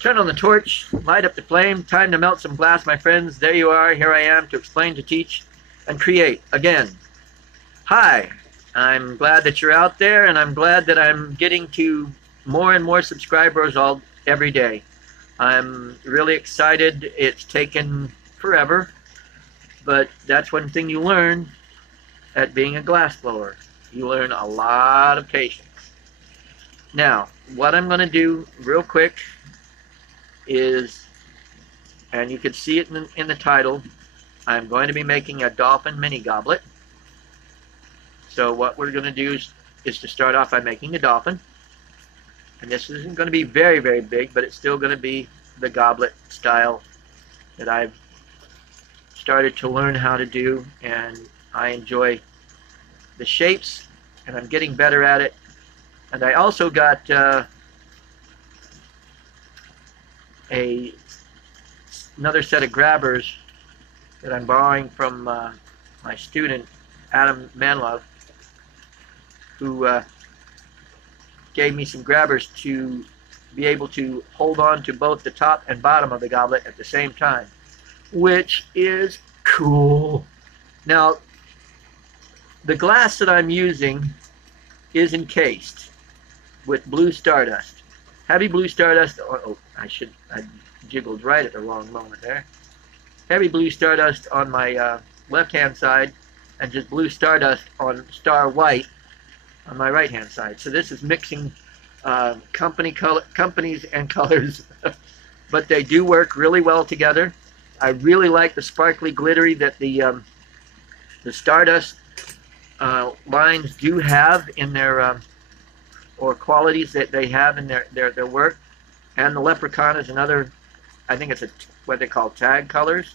Turn on the torch, light up the flame. Time to melt some glass, my friends. There you are. Here I am to explain, to teach, and create again. Hi, I'm glad that you're out there, and I'm glad that I'm getting to more and more subscribers every day. I'm really excited. It's taken forever, but that's one thing you learn at being a glass blower. You learn a lot of patience. Now, what I'm going to do real quick is, and you can see it in the title, I'm going to be making a Dolphin mini goblet. So what we're going to do is to start off by making the Dolphin. And this isn't going to be very, very big, but it's still going to be the goblet style that I've started to learn how to do, and I enjoy the shapes, and I'm getting better at it. And I also got another set of grabbers that I'm borrowing from my student Adam Manlove, who gave me some grabbers to be able to hold on to both the top and bottom of the goblet at the same time, which is cool. Now, the glass that I'm using is encased with blue stardust. Heavy blue stardust. Oh, I jiggled right at the wrong moment there. Heavy blue stardust on my left-hand side, and just blue stardust on star white on my right-hand side. So this is mixing companies and colors, but they do work really well together. I really like the sparkly glittery that the stardust lines do have in their or qualities that they have in their work. And the leprechaun is another, I think it's what they call tag colors,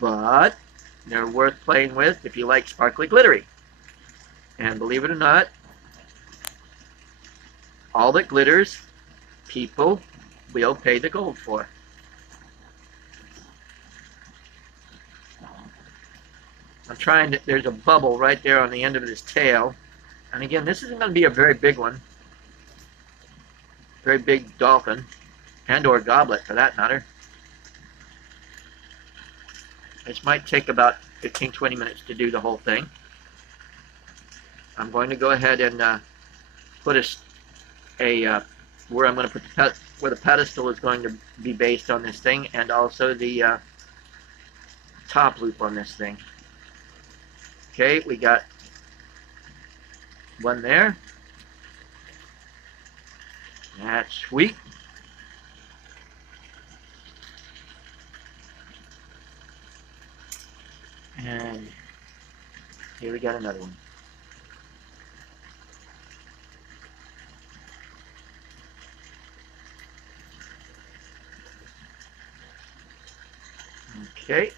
but they're worth playing with if you like sparkly glittery. And believe it or not, all that glitters, people will pay the gold for. I'm trying to, there's a bubble right there on the end of his tail. And again, this isn't going to be a very big one. Very big dolphin, and or goblet for that matter. This might take about 15-20 minutes to do the whole thing. I'm going to go ahead and put where I'm going to put where the pedestal is going to be based on this thing, and also the top loop on this thing. Okay, we got one there. That's sweet. And here we got another one. Okay.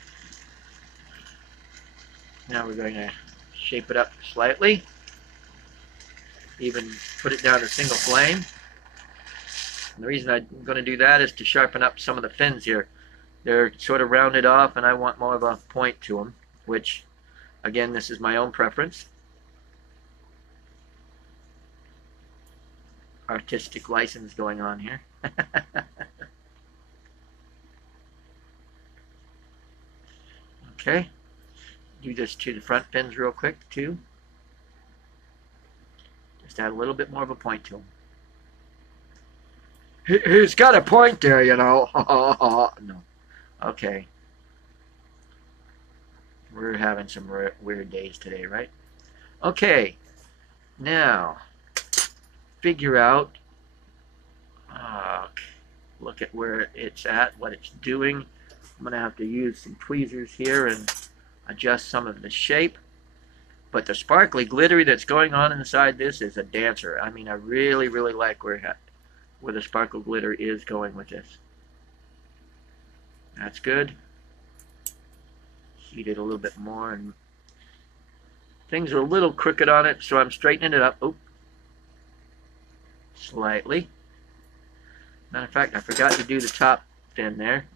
Now we're going to shape it up slightly. Even put it down to single flame. And the reason I'm going to do that is to sharpen up some of the fins here. They're sort of rounded off, and I want more of a point to them, which, again, this is my own preference. Artistic license going on here. Okay. Do this to the front fins real quick, too. Just add a little bit more of a point to them. He's got a point there, you know. No. Okay. We're having some weird days today, right? Okay. Now, figure out, look at where it's at, what it's doing. I'm going to have to use some tweezers here and adjust some of the shape. But the sparkly glittery that's going on inside this is a dancer. I mean, I really, really like where the sparkle glitter is going with this. That's good. Heat it a little bit more, and things are a little crooked on it, so I'm straightening it up. Oop. Slightly. Matter of fact, I forgot to do the top fin there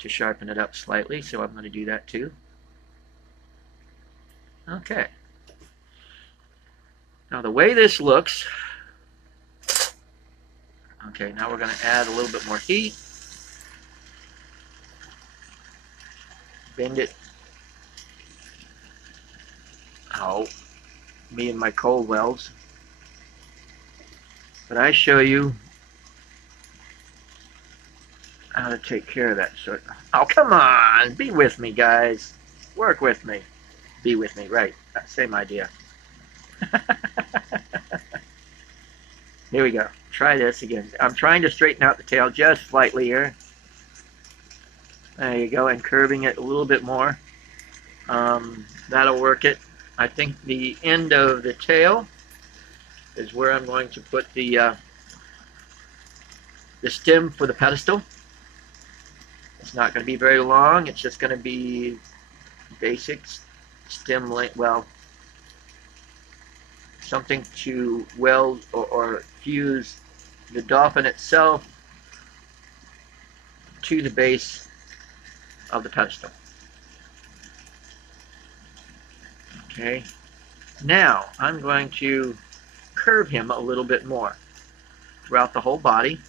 to sharpen it up slightly, so I'm going to do that too. Okay. Now the way this looks, Okay, now we're going to add a little bit more heat. Bend it. Oh, me and my cold wells. But I show you how to take care of that sort. Oh, come on. Be with me, guys. Work with me. Be with me. Right. Same idea. Here we go. Try this again. I'm trying to straighten out the tail just slightly here. There you go. And curving it a little bit more. That'll work it. I think the end of the tail is where I'm going to put the stem for the pedestal. It's not going to be very long. It's just going to be basic stem length. Well, something to weld or fuse the Dolphin itself to the base of the pedestal. Okay. Now I'm going to curve him a little bit more throughout the whole body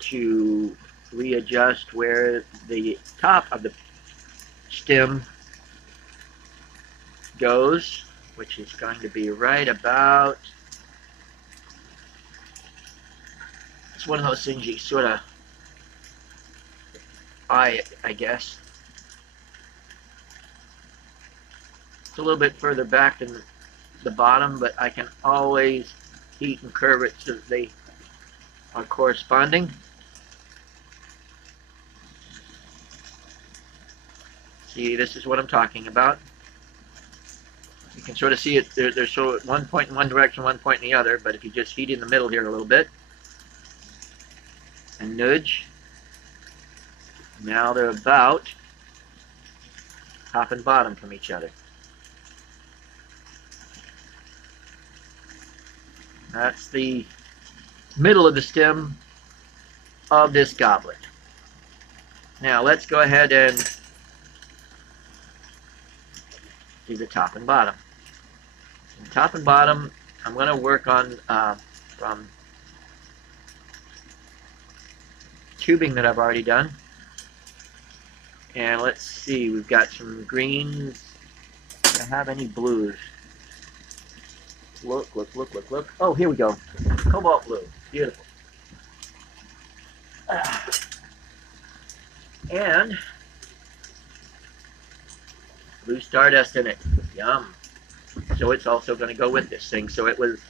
to readjust where the top of the stem goes, which is going to be right about, it's one of those things you sort of eye it, I guess. It's a little bit further back than the bottom, but I can always heat and curve it so that they are corresponding. See, this is what I'm talking about. You can sort of see it, they're so at one point in one direction, one point in the other, but if you just heat in the middle here a little bit, and nudge, now they're about top and bottom from each other. That's the middle of the stem of this goblet. Now let's go ahead and do the top and bottom. The top and bottom, I'm going to work on from tubing that I've already done. And let's see, we've got some greens. Do I have any blues? Look. Oh, here we go. Cobalt blue. Beautiful. And blue stardust in it. Yum. So it's also going to go with this thing. So it was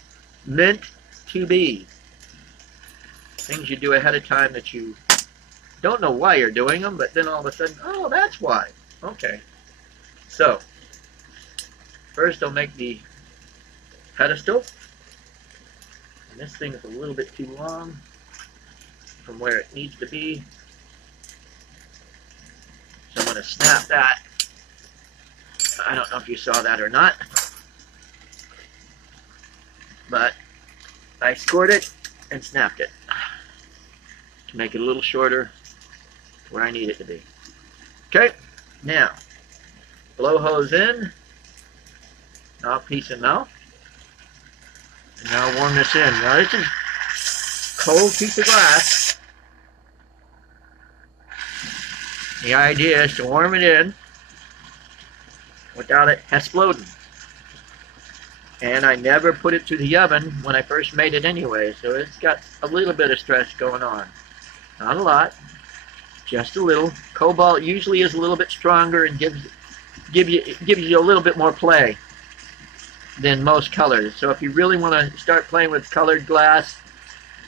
meant to be. Things you do ahead of time that you don't know why you're doing them, but then all of a sudden, oh, that's why. Okay. So, first I'll make the pedestal. And this thing is a little bit too long from where it needs to be. So I'm going to snap that. I don't know if you saw that or not, but I scored it and snapped it to make it a little shorter where I need it to be. Okay, now blow hose in, mouthpiece and mouth, and now warm this in. Now this is cold piece of glass. The idea is to warm it in without it exploding. And I never put it through the oven when I first made it anyway, so it's got a little bit of stress going on. Not a lot, just a little. Cobalt usually is a little bit stronger and gives you a little bit more play than most colors. So if you really want to start playing with colored glass,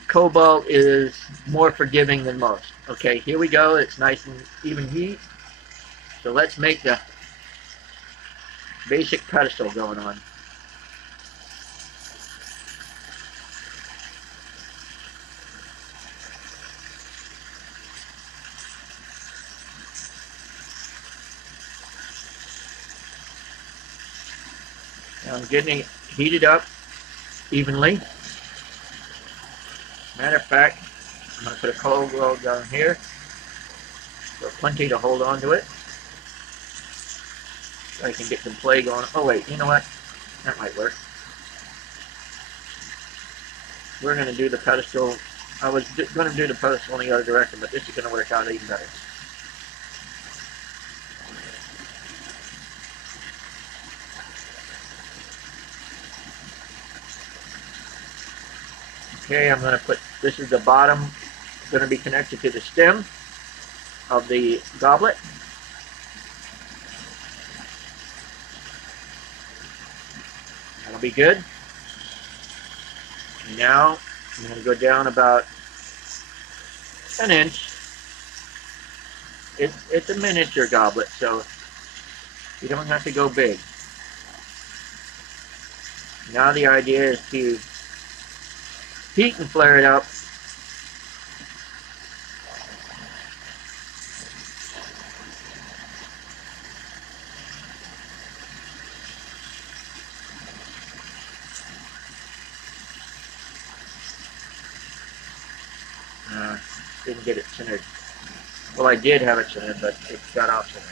Cobalt is more forgiving than most. Okay, here we go. It's nice and even heat. So let's make the basic pedestal going on. Now I'm getting it heated up evenly. Matter of fact, I'm going to put a cold roll down here for plenty to hold on to it. So I can get some play going. Oh wait, you know what? That might work. we're going to do the pedestal. I was going to do the pedestal in the other direction, but this is going to work out even better. Okay, I'm going to put, this is the bottom, going to be connected to the stem of the goblet. That'll be good. Now I'm going to go down about an inch. It's a miniature goblet, so you don't have to go big. Now the idea is to heat and flare it up. Didn't get it centered. Well, I did have it centered, but it got off centered.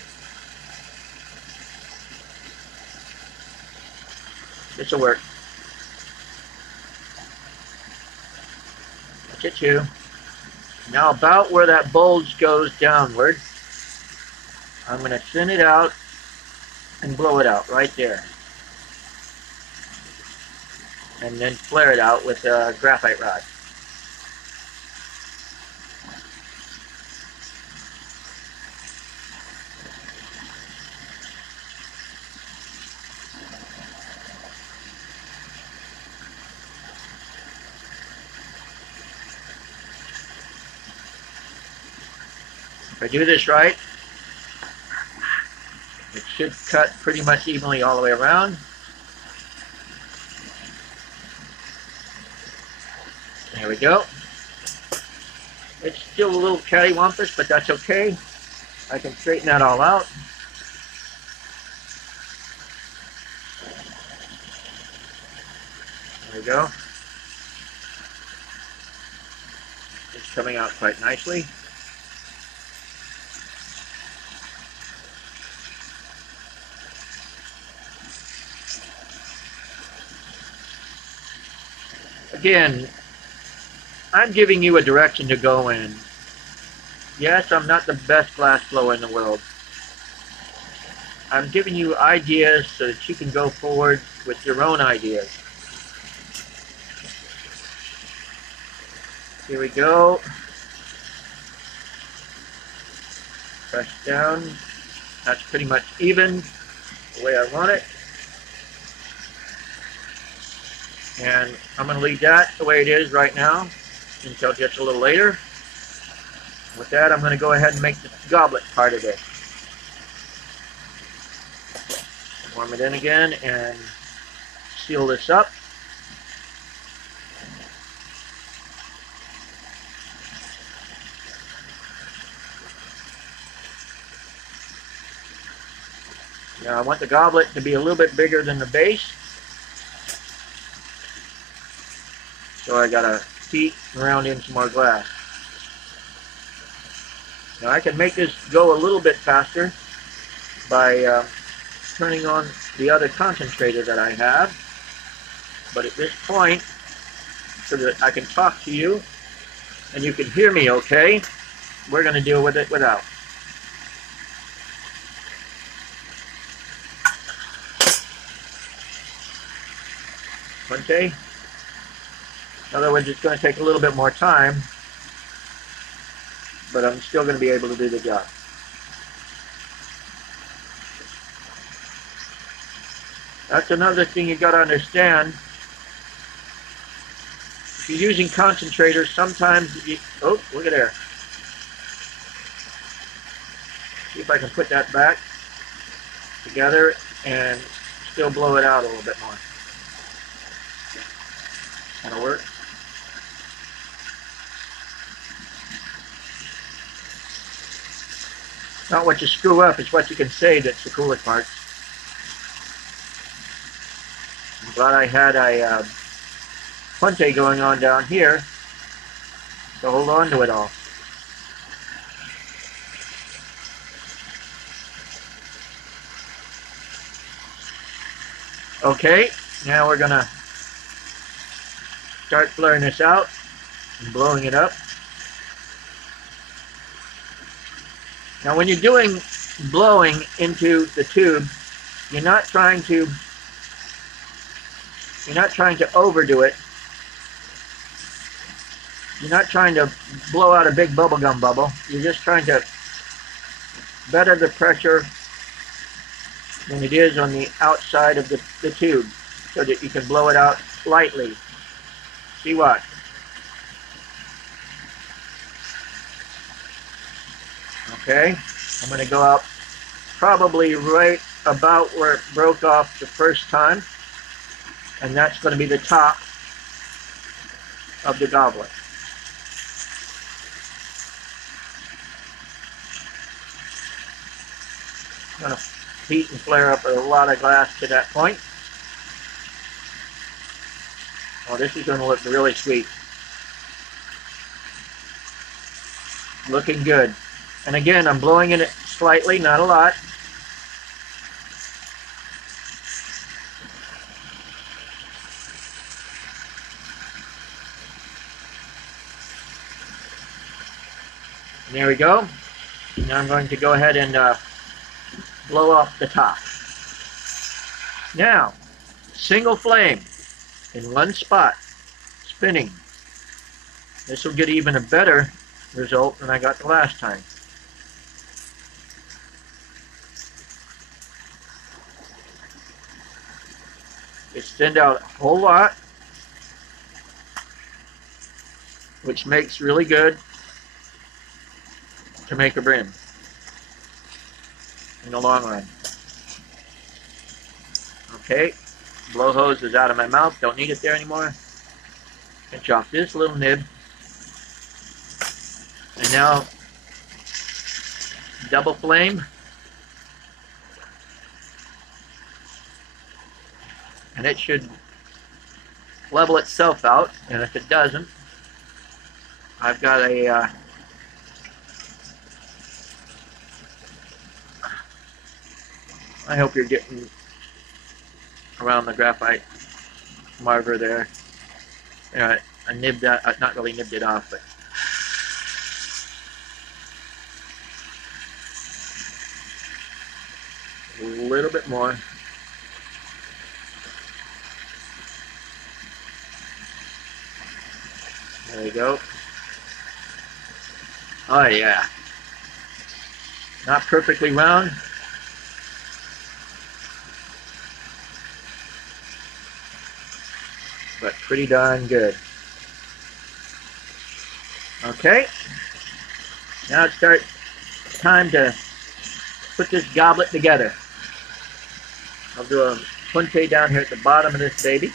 This'll work. Look at you. Now about where that bulge goes downward, I'm going to thin it out and blow it out right there. And then flare it out with a graphite rod. If I do this right, it should cut pretty much evenly all the way around. There we go. It's still a little cattywampus, but that's okay. I can straighten that all out. There we go. It's coming out quite nicely. Again, I'm giving you a direction to go in. Yes, I'm not the best glass blower in the world. I'm giving you ideas so that you can go forward with your own ideas. Here we go. Press down. That's pretty much even the way I want it. And I'm going to leave that the way it is right now until just a little later. With that, I'm going to go ahead and make the goblet part of it. Warm it in again and seal this up. Now I want the goblet to be a little bit bigger than the base. So I gotta heat and round in some more glass. Now I can make this go a little bit faster by turning on the other concentrator that I have. But at this point, so that I can talk to you and you can hear me okay, we're going to deal with it without. Okay? In other words, it's going to take a little bit more time, but I'm still going to be able to do the job. That's another thing you got to understand. If you're using concentrators, sometimes you, oh, look at there. See if I can put that back together and still blow it out a little bit more. That'll work. Not what you screw up, it's what you can say that's the coolest part. I'm glad I had a puente going on down here to hold on to it all. Okay, now we're gonna start flaring this out and blowing it up. Now when you're doing blowing into the tube, you're not trying to overdo it. You're not trying to blow out a big bubblegum bubble. You're just trying to better the pressure than it is on the outside of the tube so that you can blow it out lightly. See what? Okay, I'm going to go out probably right about where it broke off the first time, and that's going to be the top of the goblet. I'm going to heat and flare up a lot of glass to that point. Oh, this is going to look really sweet. Looking good. And again, I'm blowing in it slightly, not a lot. And there we go. Now I'm going to go ahead and blow off the top. Now, single flame in one spot, spinning. This will get even a better result than I got the last time. Extend out a whole lot, which makes really good to make a brim in the long run. Okay, blow hose is out of my mouth, don't need it there anymore. Pinch off this little nib, and now double flame, and it should level itself out, and if it doesn't, I've got a I hope you're getting around the graphite marker there. I nibbed that, not really nibbed it off, but a little bit more. There you go. Oh yeah. Not perfectly round. But pretty darn good. Okay. Now it's time to put this goblet together. I'll do a punte down here at the bottom of this baby.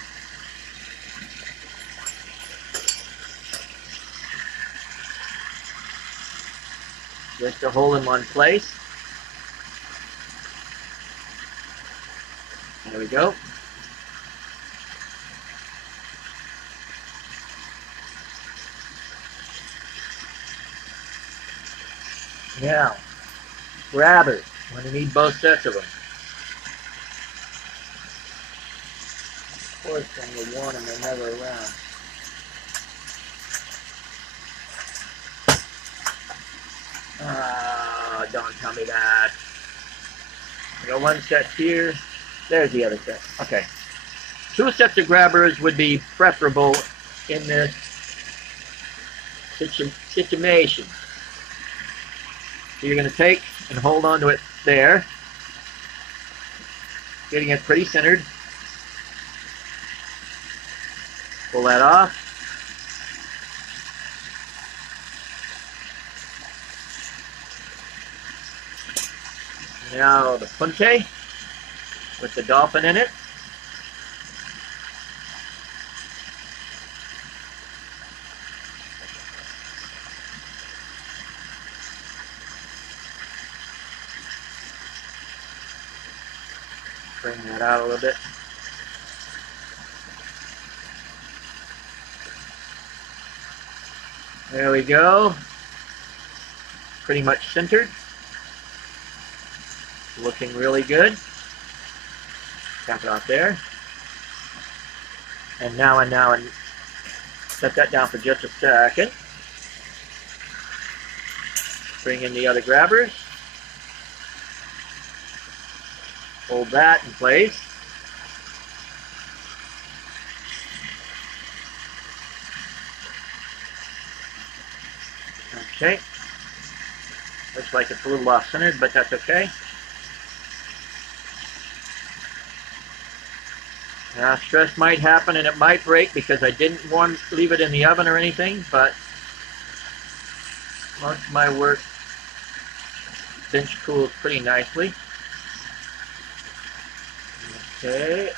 Just a hole in one place. There we go. Now, grabbers. I'm going to need both sets of them. Of course, when you want them, they're never around. Ah, don't tell me that. I got one set here. There's the other set. Okay. 2 sets of grabbers would be preferable in this situation. So you're going to take and hold on to it there, getting it pretty centered. Pull that off. Now the punte with the dolphin in it. Bring that out a little bit. There we go. Pretty much centered. Looking really good. Tap it off there. And now Set that down for just a second. Bring in the other grabbers. Hold that in place. Okay. Looks like it's a little off-centered, but that's okay. Now, stress might happen and it might break because I didn't want to leave it in the oven or anything, but most of my work bench cools pretty nicely. Okay.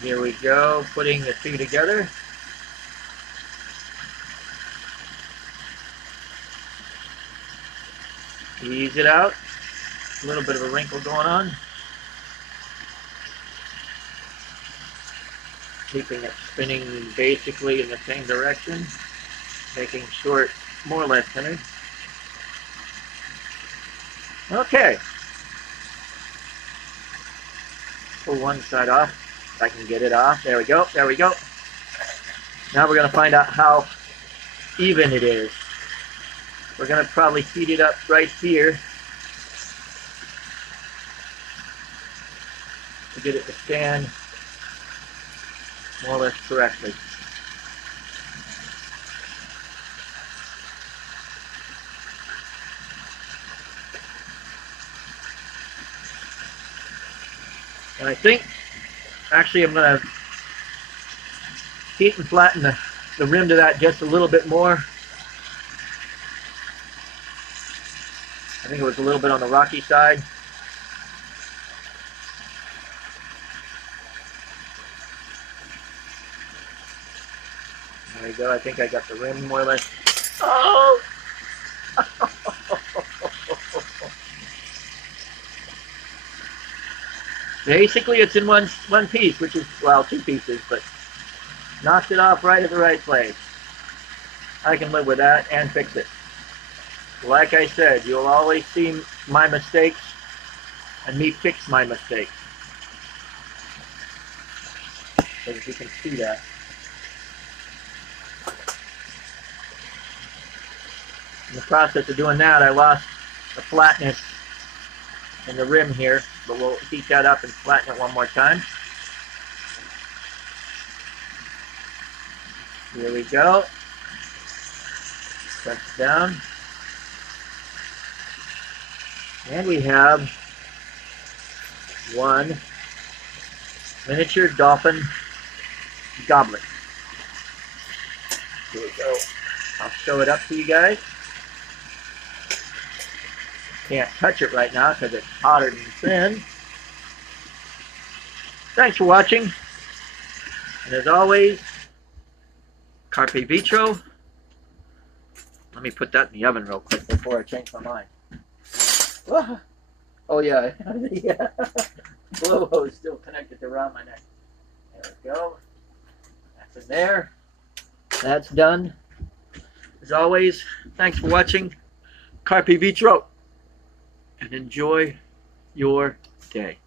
Here we go, putting the two together. Ease it out. A little bit of a wrinkle going on. Keeping it spinning basically in the same direction. Making sure it's more or less centered. Okay. Pull one side off. If I can get it off. There we go. There we go. Now we're going to find out how even it is. We're going to probably heat it up right here to get it to stand more or less correctly. And I think, actually I'm going to heat and flatten the rim to that just a little bit more. I think it was a little bit on the rocky side. There we go. I think I got the rim more or less. Oh! Basically, it's in one piece, which is, well, two pieces, but knocked it off right at the right place. I can live with that and fix it. Like I said, you'll always see my mistakes and me fix my mistakes. So if you can see that. In the process of doing that, I lost the flatness in the rim here, but we'll heat that up and flatten it one more time. Here we go. Press it down. And we have one miniature Dolphin goblet. Here we go. I'll show it up to you guys. Can't touch it right now because it's hotter than sin. Thanks for watching. And as always, carpe vitro. Let me put that in the oven real quick before I change my mind. Oh yeah, yeah. Blow hose still connected around my neck. There we go. That's in there. That's done. As always, thanks for watching. Carpe vitro. And enjoy your day.